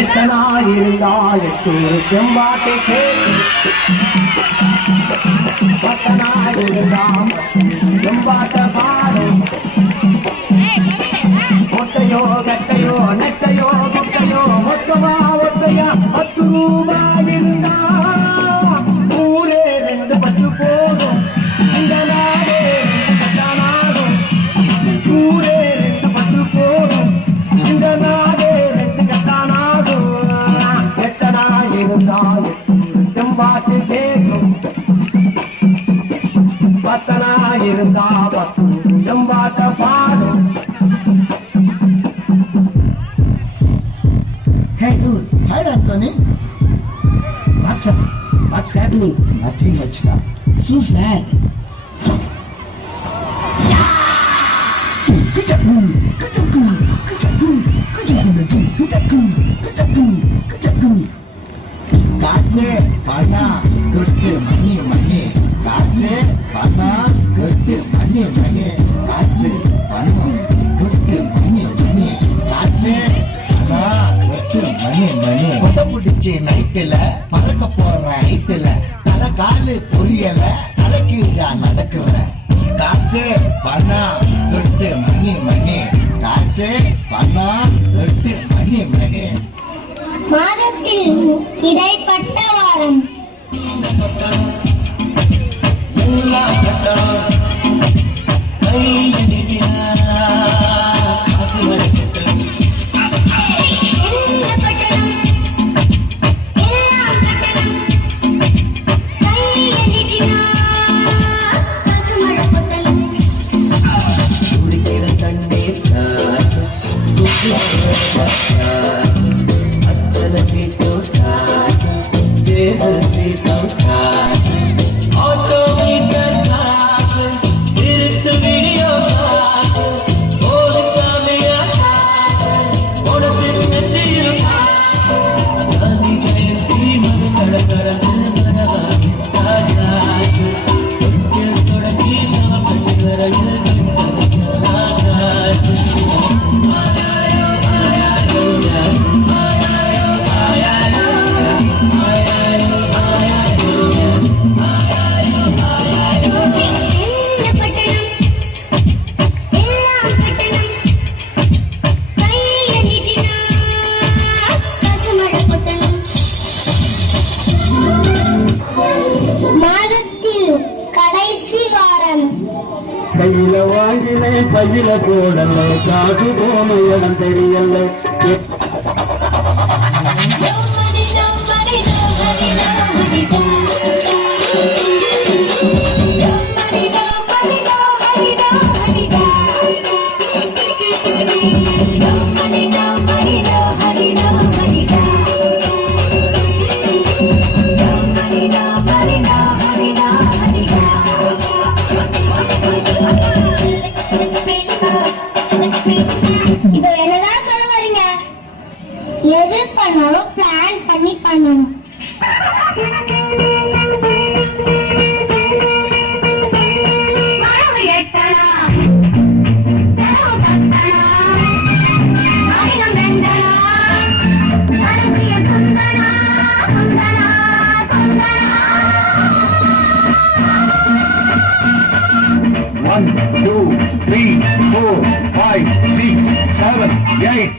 எத்தனாயிருந்தாலும் செம்பாட்டை கேட்டு பத்தனாயிருந்தாம் செம்பாட்ட பாடும் ஒட்டையோ கட்டையோ நெட்டையோ கொட்டையோ மொத்தமா ஒட்டையா 10 ரூபாய் இருந்தா ஊரே 2 பத்து போதும் இந்த நாடே கட்டானாகும் ஊரே 2 பத்து போதும் இந்த நாடே 2 கட்டானாகும் எத்தனாயிருந்தாலும் செம்பாட்டு கேட்கும் பத்தனாயிருந்தா 10 செம்பாட்ட பாடும். Hey dude, hi Anthony. What's up? What's happening? Nothing much now. So sad. காசு பணம் கொட்டு மணி மணி காசு பணம் கொட்டு மணி மணி காசு பணம் கொட்டு மணி மணி காசு மணி மணி கொடப்பிடிச்சு நைட்டுல பறக்க போற ஹைட்டுல தலை காலு புரியல தலைக்கீழா நடக்கிற காசு பணம் தொட்டு மணி மணி காசு பணம் தொட்டு மணி மணி மாதத்தில் இடைப்பட்ட வாரம் கையில வாங்கினே பையில போடல காசு போன இடம் தெரியல இப்போ என்னதான் சொல்ல வரீங்க? எது பண்ணாலும் பிளான் பண்ணி பண்ணணும். One, two, three, four, five, six, seven, eight.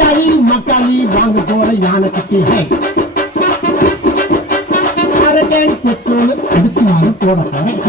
மக்காளி வாங்க போற யானை கட்டி அரை டேங்க் பெட்ரோல் அடுத்த வாரம் போட போறேன்